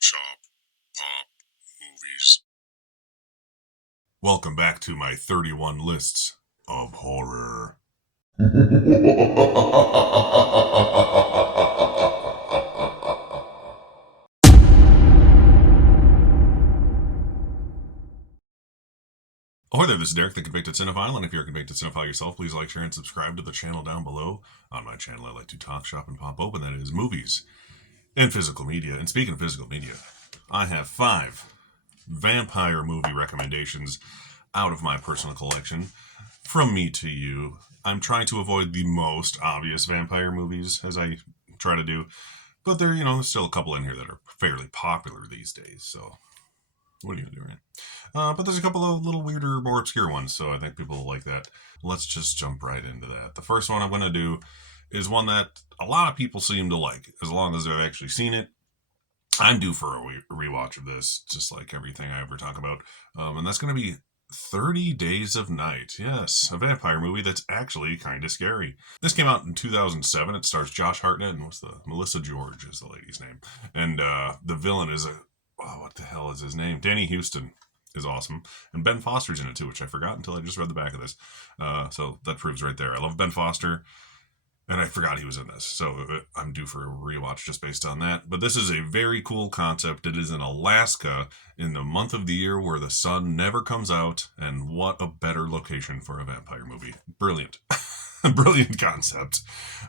Shop, Pop, Movies. Welcome back to my 31 lists of horror. Ahoy there, this is Derek, the Convicted Cinephile, and if you're a convicted cinephile yourself, please like, share, and subscribe to the channel down below. On my channel, I like to talk, shop, and pop open, that is, movies and physical media. And speaking of physical media, I have 5 vampire movie recommendations out of my personal collection from me to you. I'm trying to avoid the most obvious vampire movies, as I try to do, but there's still a couple in here that are fairly popular these days, so what are you gonna do, right? But there's a couple of little weirder, more obscure ones, so I think people will like that. Let's just jump right into that. The first one I'm going to do is one that a lot of people seem to like, as long as they've actually seen it. I'm due for a rewatch of this, just like everything I ever talk about. And that's going to be 30 Days of Night. Yes, a vampire movie that's actually kind of scary. This came out in 2007. It stars Josh Hartnett and Melissa George is the lady's name. And the villain is what the hell is his name? Danny Houston is awesome. And Ben Foster's in it too, which I forgot until I just read the back of this. So that proves right there. I love Ben Foster. And I forgot he was in this, so I'm due for a rewatch just based on that. But this is a very cool concept. It is in Alaska in the month of the year where the sun never comes out, and what a better location for a vampire movie. Brilliant. Brilliant concept.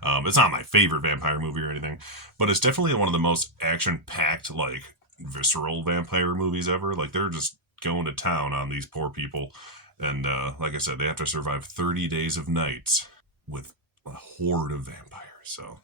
It's not my favorite vampire movie or anything, but it's definitely one of the most action-packed, like, visceral vampire movies ever. Like, they're just going to town on these poor people. And like I said, they have to survive 30 days of nights with a horde of vampires. So,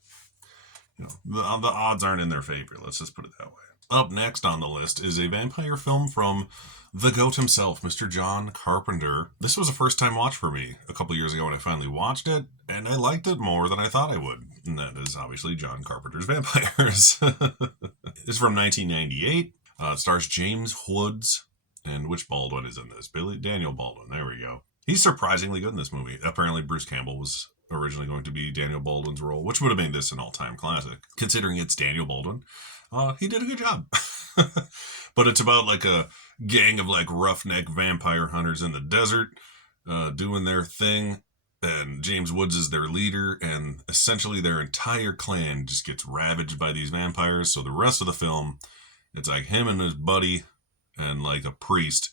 the odds aren't in their favor. Let's just put it that way. Up next on the list is a vampire film from the GOAT himself, Mr. John Carpenter. This was a first-time watch for me a couple years ago when I finally watched it, and I liked it more than I thought I would. And that is obviously John Carpenter's Vampires. It's from 1998. It stars James Woods. And which Baldwin is in this? Daniel Baldwin. There we go. He's surprisingly good in this movie. Apparently, Bruce Campbell was originally going to be Daniel Baldwin's role, which would have made this an all-time classic. Considering it's Daniel Baldwin, he did a good job. But it's about like a gang of like roughneck vampire hunters in the desert doing their thing, and James Woods is their leader, and essentially their entire clan just gets ravaged by these vampires. So the rest of the film, it's like him and his buddy and like a priest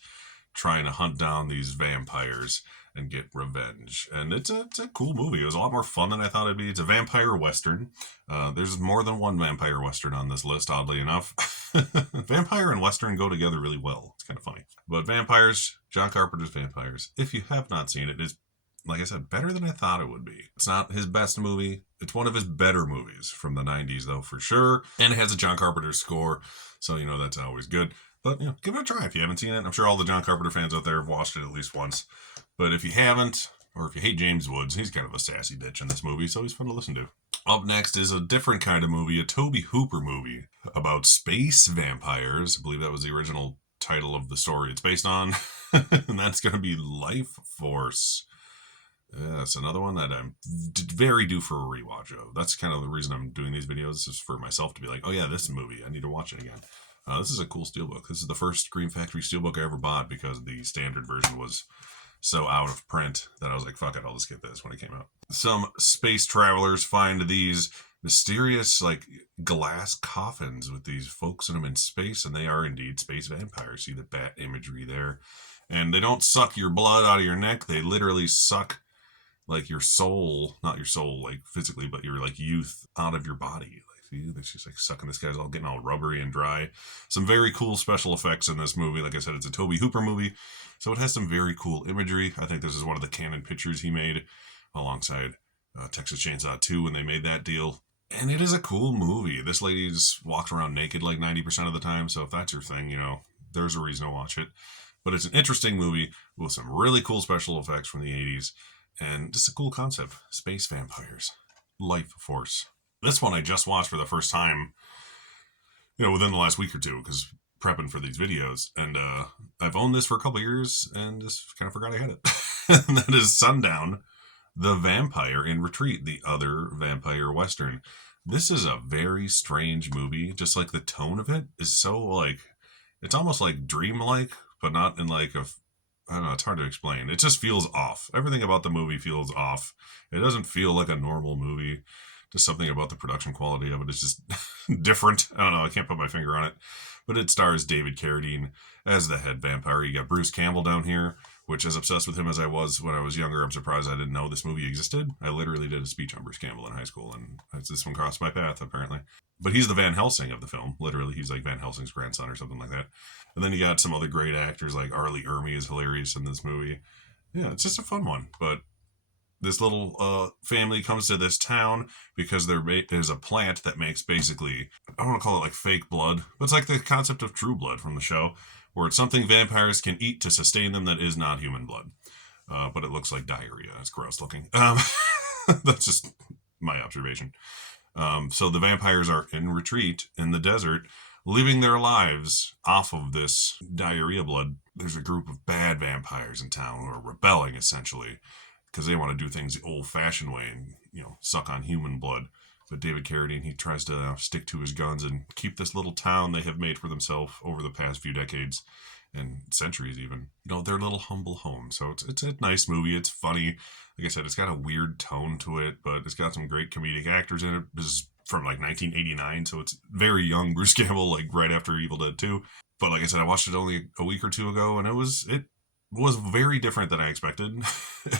trying to hunt down these vampires and get revenge. And it's a cool movie. It was a lot more fun than I thought it'd be. It's a vampire western. There's more than one vampire western on this list, oddly enough. Vampire and western go together really well. It's kind of funny. But Vampires, John Carpenter's Vampires, if you have not seen it, is, like I said, better than I thought it would be. It's not his best movie. It's one of his better movies from the 90s, though, for sure. And it has a John Carpenter score, so that's always good. But give it a try if you haven't seen it. I'm sure all the John Carpenter fans out there have watched it at least once. But if you haven't, or if you hate James Woods, he's kind of a sassy bitch in this movie, so he's fun to listen to. Up next is a different kind of movie, a Tobe Hooper movie about space vampires. I believe that was the original title of the story it's based on. And that's going to be Life Force. That's another one that I'm very due for a rewatch of. That's kind of the reason I'm doing these videos, is for myself to be like, oh yeah, this movie, I need to watch it again. This is a cool steelbook. This is the first Scream Factory steelbook I ever bought because the standard version was so out of print that I was like, fuck it, I'll just get this when it came out. Some space travelers find these mysterious, like, glass coffins with these folks in them in space, and they are indeed space vampires. See the bat imagery there. And they don't suck your blood out of your neck. They literally suck, like, your soul, not your soul, like, physically, but your, like, youth out of your body. It's just like sucking. This guy's all getting all rubbery and dry. Some very cool special effects in this movie. Like I said, it's a Tobe Hooper movie, so it has some very cool imagery. I think this is one of the Canon pictures he made alongside Texas Chainsaw 2 when they made that deal. And it is a cool movie. This lady just walks around naked like 90% of the time, so if that's your thing, there's a reason to watch it. But it's an interesting movie with some really cool special effects from the 80s, and just a cool concept. Space vampires. Life Force. This one I just watched for the first time, within the last week or two, because prepping for these videos. And I've owned this for a couple years and just kind of forgot I had it. And that is Sundown, The Vampire in Retreat, the other vampire western. This is a very strange movie. Just like the tone of it is so like, it's almost like dreamlike, but not in like a, I don't know, it's hard to explain. It just feels off. Everything about the movie feels off. It doesn't feel like a normal movie. Just something about the production quality of it is just different. I don't know. I can't put my finger on it. But it stars David Carradine as the head vampire. You got Bruce Campbell down here, which, as obsessed with him as I was when I was younger, I'm surprised I didn't know this movie existed. I literally did a speech on Bruce Campbell in high school, and this one crossed my path, apparently. But he's the Van Helsing of the film. Literally, he's like Van Helsing's grandson or something like that. And then you got some other great actors, like Arlie Ermy is hilarious in this movie. Yeah, it's just a fun one. But this little family comes to this town because there's a plant that makes basically, I don't want to call it like fake blood, but it's like the concept of True Blood from the show, where it's something vampires can eat to sustain them that is not human blood. But it looks like diarrhea. It's gross looking. That's just my observation. So the vampires are in retreat in the desert, living their lives off of this diarrhea blood. There's a group of bad vampires in town who are rebelling, essentially, because they want to do things the old-fashioned way and, suck on human blood. But David Carradine, he tries to stick to his guns and keep this little town they have made for themselves over the past few decades and centuries even, their little humble home. So it's a nice movie. It's funny. Like I said, it's got a weird tone to it, but it's got some great comedic actors in it. This is from like 1989, so it's very young Bruce Campbell, like right after Evil Dead 2. But like I said, I watched it only a week or two ago, and it was very different than I expected,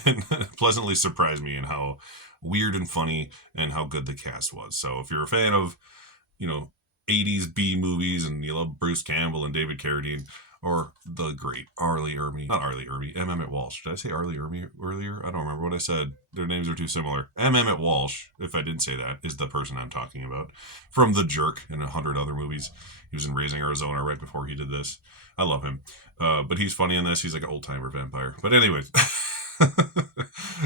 and pleasantly surprised me in how weird and funny and how good the cast was. So if you're a fan of, 80s B movies and you love Bruce Campbell and David Carradine, or the great Arlie Ermy, not Arlie Ermy, M. Emmett Walsh. Did I say Arlie Ermy earlier? I don't remember what I said. Their names are too similar. M. Emmett Walsh, if I didn't say that, is the person I'm talking about from The Jerk and 100 other movies. He was in Raising Arizona right before he did this. I love him. But he's funny in this. He's like an old-timer vampire. But anyways,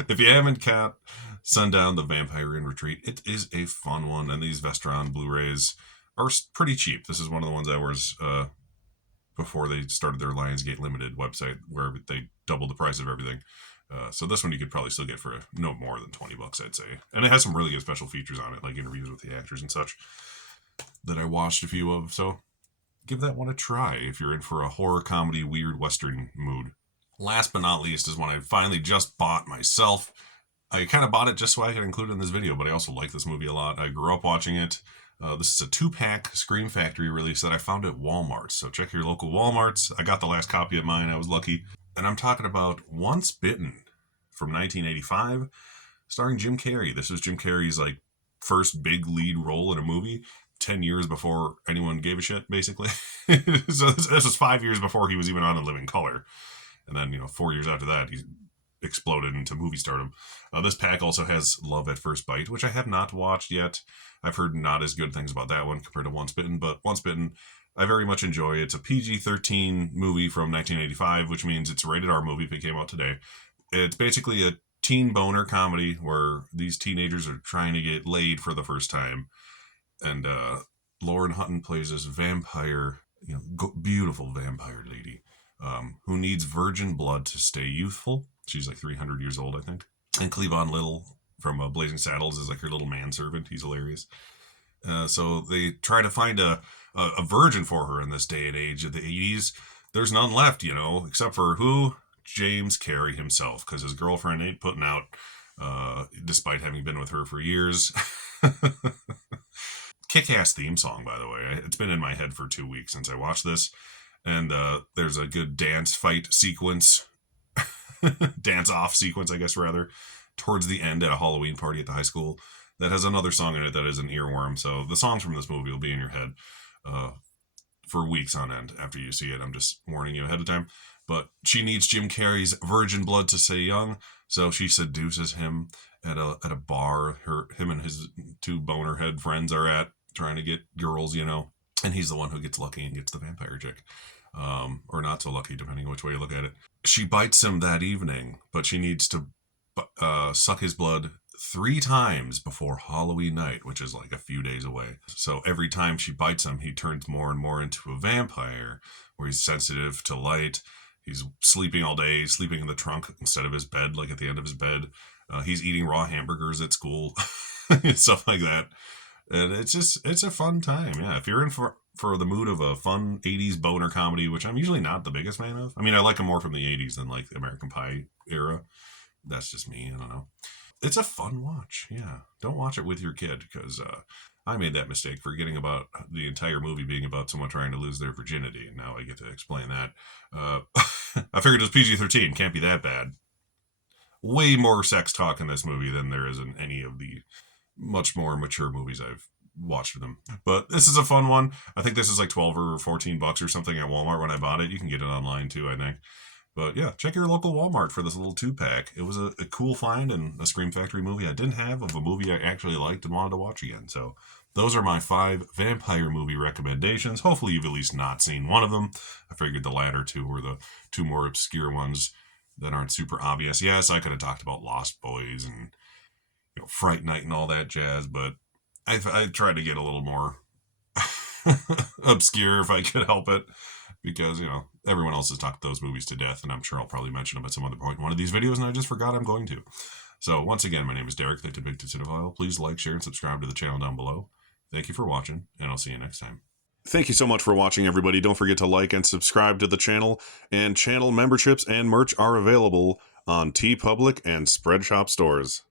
if you haven't caught Sundown, the Vampire in Retreat, it is a fun one. And these Vestron Blu-rays are pretty cheap. This is one of the ones I was before they started their Lionsgate Limited website, where they doubled the price of everything. So this one you could probably still get for no more than $20, I'd say. And it has some really good special features on it, like interviews with the actors and such, that I watched a few of. So give that one a try if you're in for a horror comedy, weird Western mood. Last but not least is one I finally just bought myself. I kind of bought it just so I could include it in this video, but I also like this movie a lot. I grew up watching it. This is a 2-pack Scream Factory release that I found at Walmart. So check your local Walmarts. I got the last copy at mine. I was lucky. And I'm talking about Once Bitten from 1985, starring Jim Carrey. This was Jim Carrey's like first big lead role in a movie 10 years before anyone gave a shit, basically. So this was 5 years before he was even on In Living Color. And then, 4 years after that, he exploded into movie stardom. This pack also has Love at First Bite, which I have not watched yet. I've heard not as good things about that one compared to Once Bitten, but Once Bitten, I very much enjoy. It's a PG-13 movie from 1985, which means it's a rated R movie if it came out today. It's basically a teen boner comedy where these teenagers are trying to get laid for the first time. And Lauren Hutton plays this vampire, beautiful vampire lady who needs virgin blood to stay youthful. She's like 300 years old, I think. And Cleavon Little from Blazing Saddles is like her little manservant. He's hilarious. So they try to find a virgin for her in this day and age of the 80s. There's none left, except for who? James Carrey himself, because his girlfriend ain't putting out, despite having been with her for years. Kick-ass theme song, by the way. It's been in my head for 2 weeks since I watched this. And there's a good dance fight sequence, dance-off sequence, I guess, rather, towards the end at a Halloween party at the high school that has another song in it that is an earworm. So the songs from this movie will be in your head for weeks on end after you see it. I'm just warning you ahead of time. But she needs Jim Carrey's virgin blood to stay young, so she seduces him at a bar. Him and his 2 bonerhead friends are at, trying to get girls, and he's the one who gets lucky and gets the vampire chick. Or not so lucky, depending on which way you look at it. She bites him that evening, but she needs to suck his blood 3 times before Halloween night, which is like a few days away. So every time she bites him, he turns more and more into a vampire, where he's sensitive to light. He's sleeping all day, sleeping in the trunk instead of his bed, like at the end of his bed. He's eating raw hamburgers at school, stuff like that. And it's a fun time. Yeah, if you're in for the mood of a fun 80s boner comedy, which I'm usually not the biggest fan of. I mean, I like them more from the 80s than like the American Pie era. That's just me. I don't know. It's a fun watch. Yeah, don't watch it with your kid because I made that mistake forgetting about the entire movie being about someone trying to lose their virginity, and now I get to explain that. Uh, I figured it was PG-13. Can't be that bad. Way more sex talk in this movie than there is in any of the much more mature movies I've watched of them. But this is a fun one. I think this is like 12 or 14 bucks or something at Walmart when I bought it. You can get it online too, I think. But yeah, check your local Walmart for this little 2-pack. It was a cool find and a Scream Factory movie I didn't have of a movie I actually liked and wanted to watch again. So those are my 5 vampire movie recommendations. Hopefully you've at least not seen one of them. I figured the latter 2 were the 2 more obscure ones that aren't super obvious. Yes, I could have talked about Lost Boys and Fright Night and all that jazz, but I tried to get a little more obscure if I could help it, because everyone else has talked those movies to death, and I'm sure I'll probably mention them at some other point in one of these videos, and I just forgot I'm going to. So once again, my name is Derek, the Depicted Cinephile. Please like, share, and subscribe to the channel down below. Thank you for watching, and I'll see you next time. Thank you so much for watching, everybody. Don't forget to like and subscribe to the channel, and channel memberships and merch are available on TeePublic and Spreadshop stores.